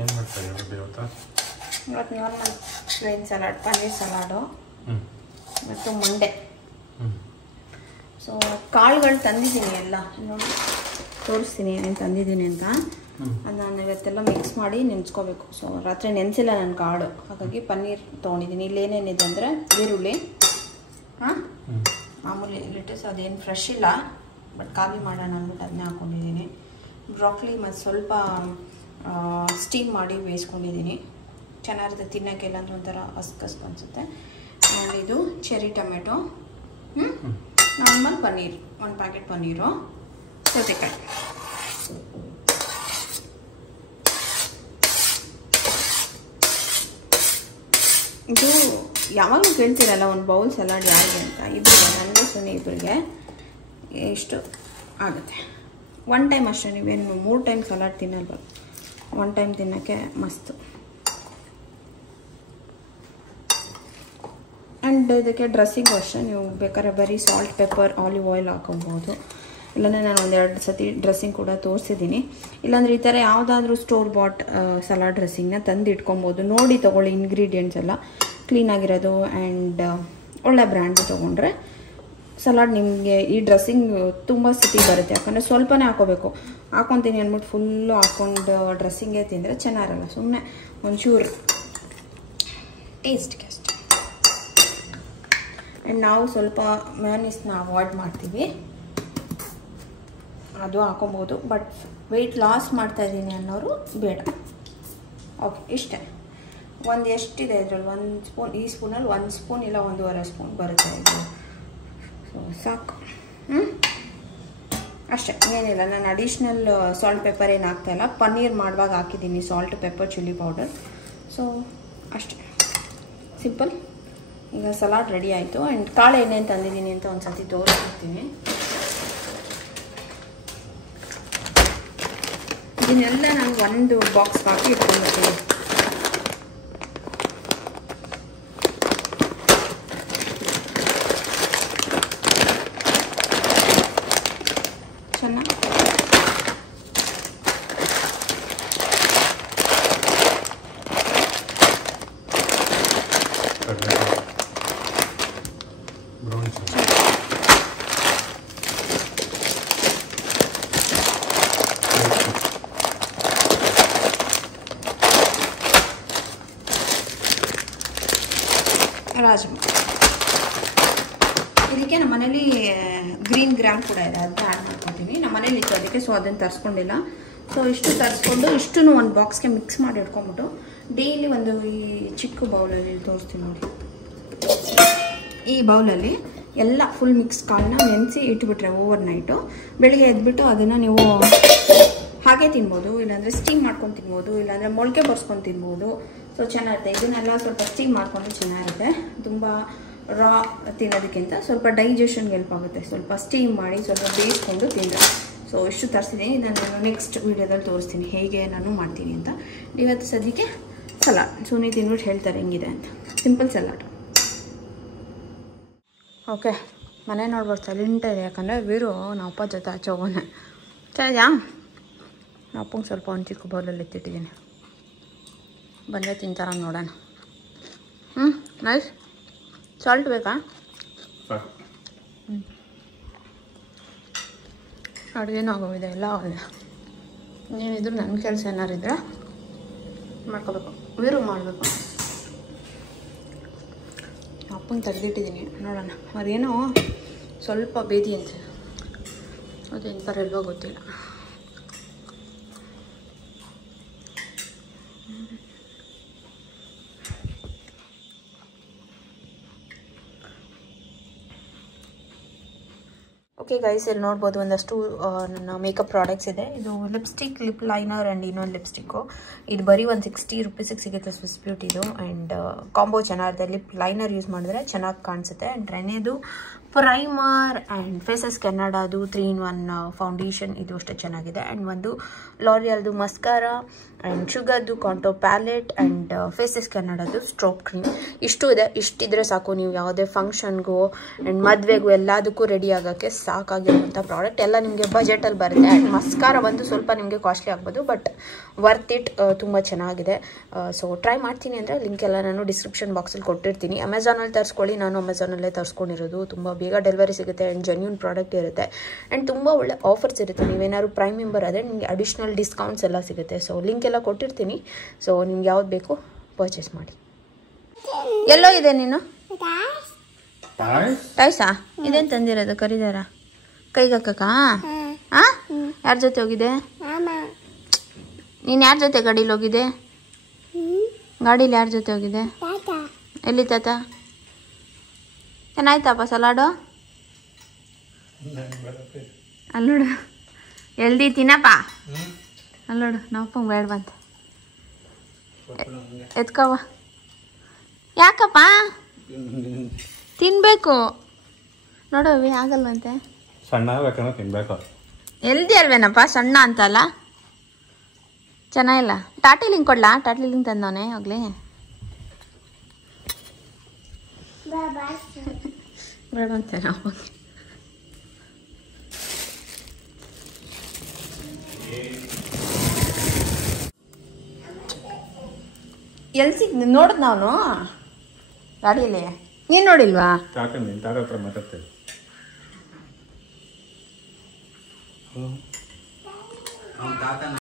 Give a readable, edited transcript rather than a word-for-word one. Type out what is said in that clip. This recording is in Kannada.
ಏನು ಮಾಡ್ತಾ ಇರೋದು ಇವತ್ತು? ಇವತ್ತು normal plain salad, paneer salad ಮತ್ತು ಮಂಡೆ. ಸೊ ಕಾಳುಗಳು ತಂದಿದ್ದೀನಿ ಎಲ್ಲ, ನೋಡಿ ತೋರಿಸ್ತೀನಿ ಏನೇನು ತಂದಿದ್ದೀನಿ ಅಂತ. ಅದು ನಾನು ಇವತ್ತೆಲ್ಲ ಮಿಕ್ಸ್ ಮಾಡಿ ನೆನೆಸ್ಕೋಬೇಕು. ಸೊ ರಾತ್ರಿ ನೆನೆಸಿಲ್ಲ ನನ್ನ ಕಾಳು, ಹಾಗಾಗಿ ಪನ್ನೀರ್ ತೊಗೊಂಡಿದ್ದೀನಿ. ಇಲ್ಲಿ ಏನೇನಿದೆ ಅಂದರೆ ಈರುಳ್ಳಿ, ಮಾಮೂಲಿ ಲೆಟಸ್, ಅದೇನು ಫ್ರೆಶ್ ಇಲ್ಲ ಬಟ್ ಖಾಲಿ ಮಾಡೋಣ ಅಂದ್ಬಿಟ್ಟು ಅದನ್ನೇ ಹಾಕ್ಕೊಂಡಿದ್ದೀನಿ. ಬ್ರಾಕ್ಲಿ ಮತ್ತು ಸ್ವಲ್ಪ ಸ್ಟೀಮ್ ಮಾಡಿ ಬೇಯಿಸ್ಕೊಂಡಿದ್ದೀನಿ. ಚೆನ್ನಾಗಿರುತ್ತೆ ತಿನ್ನೋಕ್ಕೆ, ಇಲ್ಲಾಂದ್ರೆ ಒಂಥರ ಹಸ್ಕಸ್ಕು ಅನಿಸುತ್ತೆ. ಆ್ಯಂಡ್ ಇದು cherry tomato, normal paneer, 1 packet paneer, ಸೌತೆಕಾಯಿ. ಇದು ಯಾವಾಗಲೂ ಕೇಳ್ತೀರಲ್ಲ ಒಂದು ಬೌಲ್ ಸಲಾಡ್ ಯಾರಿಗೆ ಅಂತ. ಇಬ್ಬರಿಗೆ, ನನಗೆ ಸುಮ್ಮನೆ ಇಬ್ಬರಿಗೆ ಎಷ್ಟು ಆಗುತ್ತೆ. 1 ಟೈಮ್ ಅಷ್ಟೇ, ನೀವೇನು 3 ಟೈಮ್ ಸಲಾಡ್ ತಿನ್ನಲ್ವ, 1 ಟೈಮ್ ತಿನ್ನೋಕ್ಕೆ ಮಸ್ತು. ಆ್ಯಂಡ್ ಇದಕ್ಕೆ ಡ್ರೆಸ್ಸಿಂಗು ಅಷ್ಟೇ, ನೀವು ಬೇಕಾದ್ರೆ ಬರೀ ಸಾಲ್ಟ್, ಪೆಪ್ಪರ್, ಆಲಿವ್ ಆಯಿಲ್ ಹಾಕೊಬೋದು. ಇಲ್ಲಾಂದರೆ ನಾನು 1-2 ಸತಿ ಡ್ರೆಸ್ಸಿಂಗ್ ಕೂಡ ತೋರಿಸಿದ್ದೀನಿ. ಇಲ್ಲಾಂದರೆ ಈ ಥರ ಯಾವುದಾದ್ರೂ ಸ್ಟೋರ್ ಬಾಟ್ ಸಲಾಡ್ ಡ್ರೆಸ್ಸಿಂಗ್ನ ತಂದು ಇಟ್ಕೊಬೋದು. ನೋಡಿ ತೊಗೊಳ್ಳಿ, ಇಂಗ್ರೀಡಿಯೆಂಟ್ಸ್ ಎಲ್ಲ ಕ್ಲೀನಾಗಿರೋದು ಆ್ಯಂಡ್ ಒಳ್ಳೆ ಬ್ರ್ಯಾಂಡು ತೊಗೊಂಡ್ರೆ ಸಲಾಡ್ ನಿಮಗೆ ಈ ಡ್ರೆಸ್ಸಿಂಗ್ ತುಂಬ ಸತಿ ಬರುತ್ತೆ. ಯಾಕಂದರೆ ಸ್ವಲ್ಪನೇ ಹಾಕೋಬೇಕು. ಹಾಕೊತೀನಿ ಅಂದ್ಬಿಟ್ಟು ಫುಲ್ಲು ಹಾಕ್ಕೊಂಡು ಡ್ರೆಸ್ಸಿಂಗೇ ತಿಂದರೆ ಚೆನ್ನಾಗಿರಲ್ಲ. ಸುಮ್ಮನೆ ಒಂಚೂರು ಟೇಸ್ಟ್ಗೆ ಅಷ್ಟೆ. ಆ್ಯಂಡ್ ನಾವು ಸ್ವಲ್ಪ ಮ್ಯಾನಿಸ್ನ ಅವಾಯ್ಡ್ ಮಾಡ್ತೀವಿ, ಅದು ಹಾಕೊಬೋದು. ಬಟ್ ವೆಯ್ಟ್ ಲಾಸ್ ಮಾಡ್ತಾಯಿದ್ದೀನಿ ಅನ್ನೋರು ಬೇಡ. ಓಕೆ, ಇಷ್ಟೇ. ಒಂದು ಎಷ್ಟಿದೆ ಇದರಲ್ಲಿ, 1 ಸ್ಪೂನ್, ಈ ಸ್ಪೂನಲ್ಲಿ 1 ಸ್ಪೂನ್ ಇಲ್ಲ 1.5 ಸ್ಪೂನ್ ಬರುತ್ತೆ ಇದು. ಸೊ ಸಾಕು, ಅಷ್ಟೇ, ಏನಿಲ್ಲ. ನಾನು ಅಡಿಷ್ನಲ್ ಸಾಲ್ಟ್, ಪೆಪ್ಪರ್ ಏನು ಹಾಕ್ತಾಯಿಲ್ಲ. ಪನ್ನೀರ್ ಮಾಡುವಾಗ ಹಾಕಿದ್ದೀನಿ salt, pepper, chilli powder. So ಅಷ್ಟೇ, ಸಿಂಪಲ್. ಈಗ ಸಲಾಡ್ ರೆಡಿ ಆಯಿತು. ಆ್ಯಂಡ್ ಕಾಳು ಏನೇನು ತಂದಿದ್ದೀನಿ ಅಂತ ಒಂದು ಸತಿ ತೋರಿಸ್ತೀನಿ. ಇದನ್ನೆಲ್ಲ ನಾನು ಒಂದು ಬಾಕ್ಸ್ ಹಾಕಿ ಇಟ್ಕೊಂಡಿರ್ತೀನಿ. ಚೆನ್ನಾಗಿ ರಾಜ್ಮಾ. ಇದಕ್ಕೆ ನಮ್ಮ ಮನೇಲಿ ಗ್ರೀನ್ ಗ್ರಾಮ್ ಕೂಡ ಇದೆ, ಅದನ್ನ ಆ್ಯಡ್ ಮಾಡ್ಕೊತೀನಿ. ನಮ್ಮ ಮನೇಲಿ ಇತ್ತು ಅದಕ್ಕೆ, ಸೊ ಅದನ್ನು ತರಿಸ್ಕೊಂಡಿಲ್ಲ. ಸೊ ಇಷ್ಟು ತರಿಸ್ಕೊಂಡು ಇಷ್ಟನ್ನು ಒಂದು ಬಾಕ್ಸ್ಗೆ ಮಿಕ್ಸ್ ಮಾಡಿ ಇಟ್ಕೊಂಬಿಟ್ಟು ಡೈಲಿ ಒಂದು ಈ ಚಿಕ್ಕ ಬೌಲಲ್ಲಿ ತೋರಿಸ್ತೀನಿ ನೋಡಿ. ಈ ಬೌಲಲ್ಲಿ ಎಲ್ಲ ಫುಲ್ ಮಿಕ್ಸ್ ಕಾಳನ್ನ ನೆನೆಸಿ ಇಟ್ಬಿಟ್ರೆ ಓವರ್ ನೈಟು, ಬೆಳಿಗ್ಗೆ ಎದ್ಬಿಟ್ಟು ಅದನ್ನು ನೀವು ಹಾಗೆ ತಿನ್ಬೋದು, ಇಲ್ಲಾಂದರೆ ಸ್ಟೀಮ್ ಮಾಡ್ಕೊಂಡು ತಿನ್ಬೋದು, ಇಲ್ಲಾಂದರೆ ಮೊಳಕೆ ಬರ್ಸ್ಕೊಂಡು ತಿನ್ಬೋದು. ಸೊ ಚೆನ್ನಾಗಿರುತ್ತೆ. ಇದನ್ನೆಲ್ಲ ಸ್ವಲ್ಪ ಸ್ಟೀಮ್ ಮಾಡಿಕೊಂಡು ಚೆನ್ನಾಗಿರುತ್ತೆ. ತುಂಬ ರಾ ತಿನ್ನೋದಕ್ಕಿಂತ ಸ್ವಲ್ಪ ಡೈಜೆಷನ್ಗೆ ಹೆಲ್ಪ್ ಆಗುತ್ತೆ. ಸ್ವಲ್ಪ ಸ್ಟೀಮ್ ಮಾಡಿ ಸ್ವಲ್ಪ ಬೇಯಿಸ್ಕೊಂಡು ತಿಂದರೆ. ಸೊ ಇಷ್ಟು ತರಿಸಿದ್ದೀನಿ. ನಾನು ನೆಕ್ಸ್ಟ್ ವೀಡಿಯೋದಲ್ಲಿ ತೋರಿಸ್ತೀನಿ ಹೇಗೆ ನಾನು ಮಾಡ್ತೀನಿ ಅಂತ. ಇವತ್ತು ಸದ್ಯಕ್ಕೆ ಸಲಾಡ್ ಸುನಿ ತಿನ್ಬಿಟ್ಟು ಹೇಳ್ತಾರೆ ಹೆಂಗಿದೆ ಅಂತ. Simple salad. ಓಕೆ, ಮನೆ ನೋಡ್ಬೋದು ಸೈಲೆಂಟ್ ಇದೆ. ಯಾಕಂದರೆ ವೀರು ನಮ್ಮ ಅಪ್ಪ ಜೊತೆ ಆಚೆ ಹೋಗೋಣ. ಚೆನ್ನಾ ನಮ್ಮ ಅಪ್ಪಂಗೆ ಸ್ವಲ್ಪ ಒಂದು ಚಿಕ್ಕ ಬೌಲಲ್ಲಿ ಎತ್ತಿಟ್ಟಿದ್ದೀನಿ. ಬಂದರೆ ತಿಂತಾರ ನೋಡೋಣ. ನೈಸ್. ಸಾಲ್ಟ್ ಬೇಕಾ? ಅಡುಗೆನೂ ಆಗೋಗಿದೆ, ಎಲ್ಲ ಆಗಿದೆ. ನೀವಿದ್ರು ನನ್ನ ಕೆಲಸ ಏನಾರು ಇದ್ರೆ ಮಾಡ್ಕೋಬೇಕು, ವೀರು ಮಾಡಬೇಕು. ಅಪ್ಪಂಗೆ ತೆಗೆದಿಟ್ಟಿದ್ದೀನಿ, ನೋಡೋಣ. ಅದೇನೋ ಸ್ವಲ್ಪ ಬೇದಿ ಅಂತ, ಅದು ಎಂಥರ ಇಲ್ವೋ ಗೊತ್ತಿಲ್ಲ. ಓಕೆ ಗೈಸ್, ಇಲ್ಲಿ ನೋಡ್ಬೋದು ಒಂದಷ್ಟು ನನ್ನ ಮೇಕಪ್ ಪ್ರಾಡಕ್ಟ್ಸ್ ಇದೆ. ಇದು ಲಿಪ್ಸ್ಟಿಕ್, ಲಿಪ್ ಲೈನರ್ ಆ್ಯಂಡ್ ಇನ್ನೊಂದು ಲಿಪ್ಸ್ಟಿಕ್ಕು. ಇದು ಬರೀ ಒಂದು 60 ರೂಪೀಸಿಗೆ ಸಿಗುತ್ತೆ ಸ್ವಿಸ್ ಬ್ಯೂಟಿದು. ಆ್ಯಂಡ್ ಕಾಂಬೋ ಚೆನ್ನಾಗಿದೆ. ಲಿಪ್ ಲೈನರ್ ಯೂಸ್ ಮಾಡಿದ್ರೆ ಚೆನ್ನಾಗಿ ಕಾಣಿಸುತ್ತೆ. ಆ್ಯಂಡ್ ರೆನೆದು ಪ್ರೈಮರ್ ಆ್ಯಂಡ್ ಫೇಸಸ್ ಕೆನಡಾದು 3-in-1 ಫೌಂಡೇಶನ್, ಇದು ಅಷ್ಟೇ ಚೆನ್ನಾಗಿದೆ. ಆ್ಯಂಡ್ ಒಂದು ಲಾರಿಯಲ್ದು ಮಸ್ಕಾರ ಆ್ಯಂಡ್ ಶುಗರ್ದು ಕಾಂಟೋ ಪ್ಯಾಲೆಟ್ ಆ್ಯಂಡ್ ಫೇಸಸ್ ಕೆನಡಾದು ಸ್ಟ್ರೋಪ್ ಕ್ರೀಮ್. ಇಷ್ಟು ಇದೆ. ಇಷ್ಟಿದ್ರೆ ಸಾಕು ನೀವು ಯಾವುದೇ ಫಂಕ್ಷನ್ಗೂ ಆ್ಯಂಡ್ ಮದುವೆಗೂ ಎಲ್ಲದಕ್ಕೂ ರೆಡಿ ಆಗೋಕ್ಕೆ ಸಾಕಾಗಿರುವಂಥ ಪ್ರಾಡಕ್ಟ್. ಎಲ್ಲ ನಿಮಗೆ ಬಜೆಟಲ್ಲಿ ಬರುತ್ತೆ. ಆ್ಯಂಡ್ ಮಸ್ಕಾರ ಬಂದು ಸ್ವಲ್ಪ ನಿಮಗೆ ಕಾಸ್ಟ್ಲಿ ಆಗ್ಬೋದು, ಬಟ್ ವರ್ತ್ ಇಟ್, ತುಂಬ ಚೆನ್ನಾಗಿದೆ. ಸೊ ಟ್ರೈ ಮಾಡ್ತೀನಿ ಅಂದರೆ ಲಿಂಕ್ ಎಲ್ಲ ನಾನು ಡಿಸ್ಕ್ರಿಪ್ಷನ್ ಬಾಕ್ಸಲ್ಲಿ ಕೊಟ್ಟಿರ್ತೀನಿ. ಅಮೆಝಾನಲ್ಲಿ ತರಿಸ್ಕೊಳ್ಳಿ, ನಾನು ಅಮೆಝಾನಲ್ಲೇ ತರಿಸ್ಕೊಂಡಿರೋದು. ತುಂಬ ಬೇಗ ಡೆಲಿವರಿ ಸಿಗುತ್ತೆ ಆ್ಯಂಡ್ ಜೆನ್ಯೂನ್ ಪ್ರಾಡಕ್ಟ್ ಇರುತ್ತೆ ಆ್ಯಂಡ್ ತುಂಬ ಒಳ್ಳೆ ಆಫರ್ಸ್ ಇರುತ್ತೆ. ನೀವೇನಾದ್ರು ಪ್ರೈಮ್ ಮೆಂಬರ್ ಆದರೆ ನಿಮಗೆ ಅಡಿಷ್ನಲ್ ಡಿಸ್ಕೌಂಟ್ಸ್ ಎಲ್ಲ ಸಿಗುತ್ತೆ. ಸೊ ಲಿಂಕ್ ಎಲ್ಲ ಕೊಟ್ಟಿರ್ತೀನಿ. ಸೊ ನಿಮ್ಗೆ ಯಾವ್ದು ಬೇಕು ಪರ್ಚೇಸ್ ಮಾಡಿ. ಎಲ್ಲೋ ಇದೆ ನೀನು ಟಾಯ್ಸಾ? ಇದೇನು ತಂದಿರೋದು ಕರಿದಾರ ಕೈಗಕ್ಕ? ಯಾರ ಜೊತೆ ಹೋಗಿದೆ ನೀನು? ಯಾರ ಜೊತೆ ಗಾಡೀಲಿ ಹೋಗಿದೆ? ಗಾಡೀಲಿ ಯಾರ ಜೊತೆ ಹೋಗಿದೆ? ಎಲ್ಲಿ ತಾತ? ಚೆನ್ನಾಯ್ತಪ್ಪ ಸಲಾಡು? ಅಲ್ಲೋಡು ಎಲ್ದಿ ತಿನ್ನಪ್ಪ. ಅಲ್ಲೋಡು ನಾವಪ್ಪ ಬೇಡ ಬಂತ ಎತ್ಕವ. ಯಾಕಪ್ಪ? ತಿನ್ಬೇಕು ನೋಡವಿ, ಆಗಲ್ವಂತೆ. ಸಣ್ಣ ತಿನ್ಬೇಕು. ಎಲ್ದಿ ಅಲ್ವೇನಪ್ಪ, ಸಣ್ಣ ಅಂತಲ್ಲ. ಚೆನ್ನಾಗಿಲ್ಲ. ಟಾಟಿ ಲಿಂಕ್ ಕೊಡ್ಲಾ? ಟಾಟಿ ಲಿಂಕ್ ತಂದವನೇ ಹೋಗ್ಲಿ. ಬೇಡಂತೆ ನಾವು. ಎಲ್ಲಿ ಸಿಗ್ ನೋಡಿದ್ ನಾನು ಗಾಡಿಯಲ್ಲಿ. ನೀನು ನೋಡಿಲ್ವಾ? ಮಾತಾಡ್ತೇನೆ